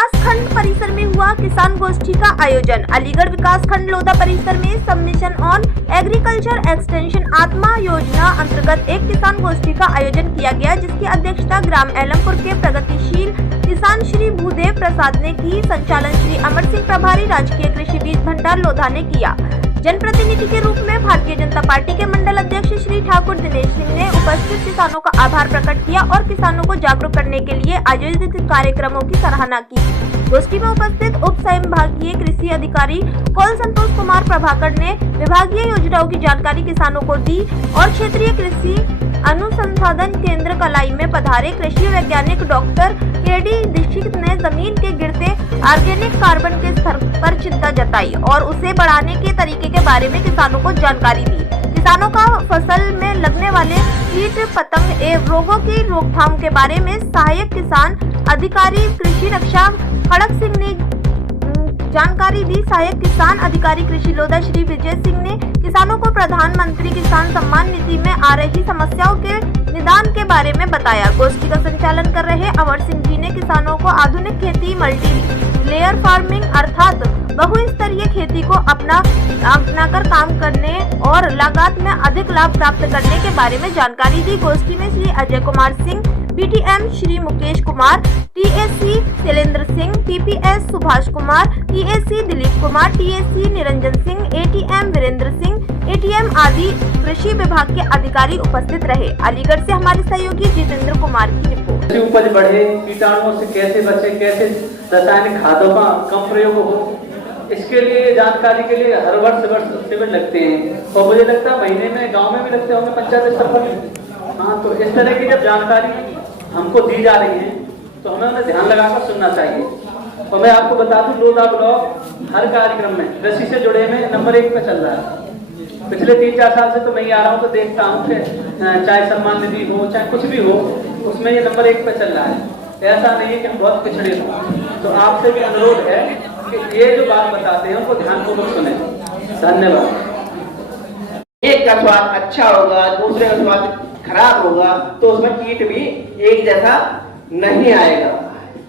विकास खंड परिसर में हुआ किसान गोष्ठी का आयोजन। अलीगढ़ विकास खंड लोधा परिसर में सबमिशन ऑन एग्रीकल्चर एक्सटेंशन आत्मा योजना अंतर्गत एक किसान गोष्ठी का आयोजन किया गया, जिसकी अध्यक्षता ग्राम एलमपुर के प्रगतिशील किसान श्री भूदेव प्रसाद ने की। संचालन श्री अमर सिंह प्रभारी राजकीय कृषि बीज भंडार लोधा ने किया। जनप्रतिनिधि के रूप में भारतीय जनता पार्टी के मंडल अध्यक्ष श्री ठाकुर दिनेश सिंह ने उपस्थित किसानों का आभार प्रकट किया और किसानों को जागरूक करने के लिए आयोजित कार्यक्रमों की सराहना की। गोष्ठी में उपस्थित उप संभागीय कृषि अधिकारी कौल संतोष कुमार प्रभाकर ने विभागीय योजनाओं की जानकारी किसानों को दी और क्षेत्रीय कृषि अनुसंधान केंद्र कलाई में पधारे कृषि वैज्ञानिक डॉक्टर केडी दीक्षित ने जमीन के गिरते ऑर्गेनिक कार्बन के स्तर पर चिंता जताई और उसे बढ़ाने के तरीके के बारे में किसानों को जानकारी दी। किसानों का फसल में लगने वाले कीट पतंग एवं रोगों की रोकथाम के बारे में सहायक किसान अधिकारी कृषि रक्षा खड़क सिंह ने जानकारी दी। सहायक किसान अधिकारी कृषि लोधा श्री विजय सिंह ने किसानों को प्रधानमंत्री किसान सम्मान निधि में आ रही समस्याओं के निदान के बारे में बताया। गोष्ठी का संचालन कर रहे अमर सिंह जी ने किसानों को आधुनिक खेती, मल्टी लेयर फार्मिंग अर्थात बहुस्तरीय खेती को अपनाकर काम करने और लागत में अधिक लाभ प्राप्त करने के बारे में जानकारी दी। गोष्ठी में Shri Ajay Kumar Singh, BTM Shri Mukesh Kumar, TSC Shailendra Singh, PPS Subhash Kumar, TSC Dilip Kumar, TSC Niranjan Singh, ATM Virendra Singh, ATM आदि कृषि विभाग के अधिकारी उपस्थित रहे। अलीगढ़ से हमारे सहयोगी जितेंद्र कुमार की रिपोर्ट। उपज बढ़े, कीटाणुओं से कैसे बचे, कैसे रासायनिक खादों का कम प्रयोग हो, इसके लिए जानकारी के लिए हर वर्ष शिविर लगते हैं और मुझे लगता है महीने में गांव में भी लगते होंगे पंचायत स्तर पर। हाँ, तो इस तरह की जब जानकारी हमको दी जा रही है तो हमें उन्हें ध्यान लगाकर सुनना चाहिए। और मैं आपको बता दूं, लोधा ब्लॉक हर कार्यक्रम में कृषि से जुड़े में नंबर 1 पे चल रहा है। पिछले 3-4 साल से तो मैं ही आ रहा हूँ तो देखता हूँ कि चाहे सम्मान निधि हो चाहे कुछ भी हो, उसमें ये नंबर 1 पे चल रहा है। ऐसा नहीं है कि हम बहुत पिछड़े हों। तो आपसे भी अनुरोध है कि ये जो बात बताते हैं उनको ध्यानपूर्वक सुने। धन्यवाद। एक का स्वाद अच्छा होगा, दूसरे का स्वाद खराब होगा, तो उसमें कीट भी एक जैसा नहीं आएगा,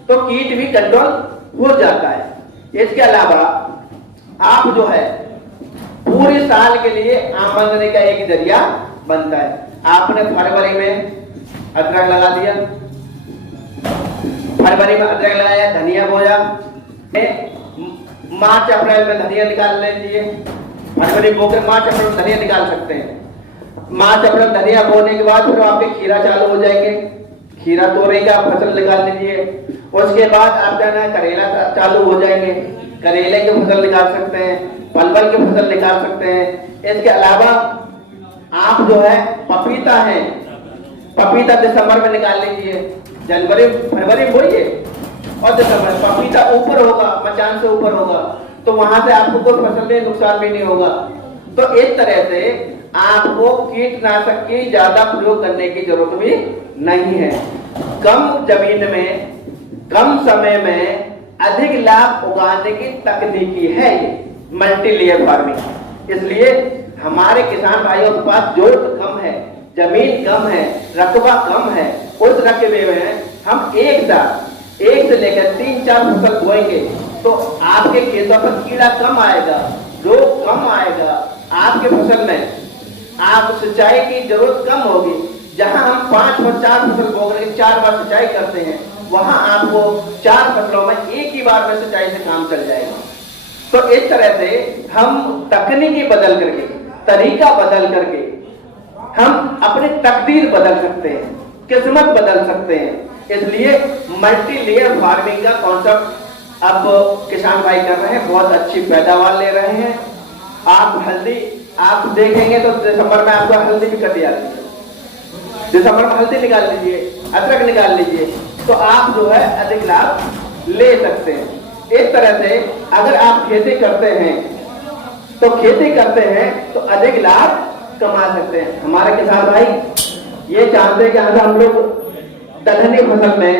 तो कीट भी कंट्रोल हो जाता है। इसके अलावा आप जो है पूरे साल के लिए आमदनी का एक जरिया बनता है। आपने फरवरी में अदरक लगा दिया, फरवरी में अदरक लगाया, धनिया बोया, मार्च अप्रैल में धनिया निकाल लीजिए। फरवरी बोकर मार्च अप्रैल में धनिया निकाल सकते हैं। मार्च अप्रैल धनिया बोने के बाद फिर आपके खीरा चालू हो जाएंगे, खीरा तोरई का फसल निकाल लीजिए। उसके बाद आपका ना करेला चालू हो जाएंगे, करेले की फसल निकाल सकते हैं, परवल की फसल निकाल सकते हैं। इसके अलावा आप जो है पपीता है, पपीता दिसंबर में निकाल लीजिए, जनवरी फरवरी बोइए और दिसंबर पपीता ऊपर होगा, मचान से ऊपर होगा, तो वहां से आपको कोई फसल में नुकसान भी नहीं होगा। तो इस तरह से आपको कीटनाशक की ज्यादा प्रयोग करने की जरूरत भी नहीं है। कम जमीन में कम समय में अधिक लाभ उगाने की तकनीकी है ये मल्टी लेयर फार्मिंग। इसलिए हमारे किसान भाइयों के पास जोत कम है, जमीन कम है, रकबा कम है, उस रकबे में हम एक से लेकर 3-4 फसल बोएंगे तो आपके खेतों पर कीड़ा कम आएगा, रोग कम आएगा, आपके फसल में आप सिंचाई की जरूरत कम होगी। जहां हम 5 और 4 फसल बो करके 4 बार सिंचाई करते हैं, वहां आपको 4 फसलों में एक ही बार में सिंचाई से काम चल जाएगा। तो इस तरह से हम तकनीकी बदल करके, तरीका बदल करके हम अपनी तकदीर बदल सकते हैं, किस्मत बदल सकते हैं। इसलिए मल्टी लेयर फार्मिंग का कॉन्सेप्ट अब किसान भाई कर रहे हैं, बहुत अच्छी पैदावार ले रहे हैं। आप हल्दी आप देखेंगे तो दिसंबर में आपको हल्दी भी कट जाती है, दिसंबर में हल्दी निकाल लीजिए, अदरक निकाल लीजिए, तो आप जो है अधिक लाभ ले सकते हैं। इस तरह से अगर आप खेती करते हैं तो अधिक लाभ कमा सकते हैं। हमारे किसान भाई ये चाहते हैं कि अगर हम लोग दलहनी फसल में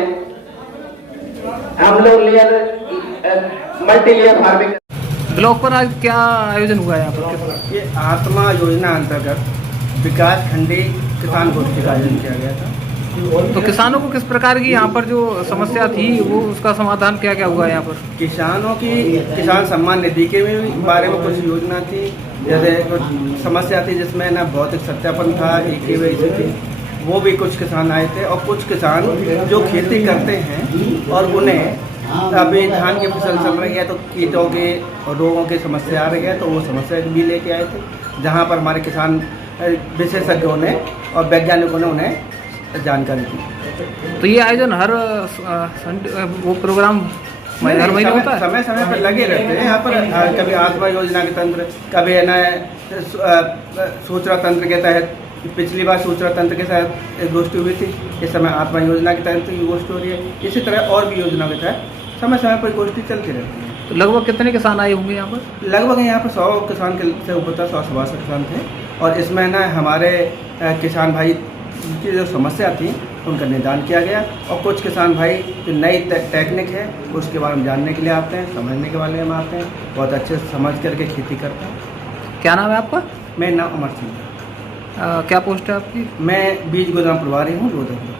हम लोग मल्टी लेयर फार्मिंग। ब्लॉक पर आज क्या आयोजन हुआ है यहाँ पर? ये आत्मा योजना अंतर्गत विकास खंडी किसान गोष्ठी का आयोजन किया गया था। तो किसानों को किस प्रकार की यहाँ पर जो समस्या थी वो उसका समाधान क्या क्या हुआ यहाँ पर? किसानों की किसान सम्मान निधि के भी बारे में कुछ योजना थी, जैसे कुछ समस्या थी जिसमें ना भौतिक सत्यापन था, KYC थी, वो भी कुछ किसान आए थे। और कुछ किसान जो खेती करते हैं और उन्हें अभी धान की फसल चल रही है तो कीटों के और रोगों की समस्या आ रही है, तो वो समस्या भी लेके आए थे, जहाँ पर हमारे किसान विशेषज्ञों ने और वैज्ञानिकों ने उन्हें जानकारी दी। तो ये आयोजन हर वो प्रोग्राम हर महीने होता है? समय समय पर लगे रहते हैं यहाँ पर। कभी आत्मा योजना के तंत्र, कभी है ना सूचना तंत्र के तहत, पिछली बार सूचना तंत्र के तहत एक गोष्ठी हुई थी, इस समय आत्मा योजना के तहत की गोष्ठी हो रही है। इसी तरह और भी योजना के तहत समय समय पर गोष्ठी चलती रहती है। तो लगभग कितने किसान आए होंगे यहाँ पर? लगभग यहाँ पर 100 किसान से ऊपर था, 100 किसान थे। और इसमें ना हमारे किसान भाई की जो समस्या थी उनका निदान किया गया। और कुछ किसान भाई जो नई टेक्निक है उसके बारे में जानने के लिए आते हैं, समझने के बारे में आते हैं, बहुत अच्छे से समझ करके खेती करते हैं। क्या नाम है आपका? मेरा नाम अमर सिंह है। क्या पोस्ट है आपकी? मैं बीज गोदाम प्रभारी हूँ, लोधर।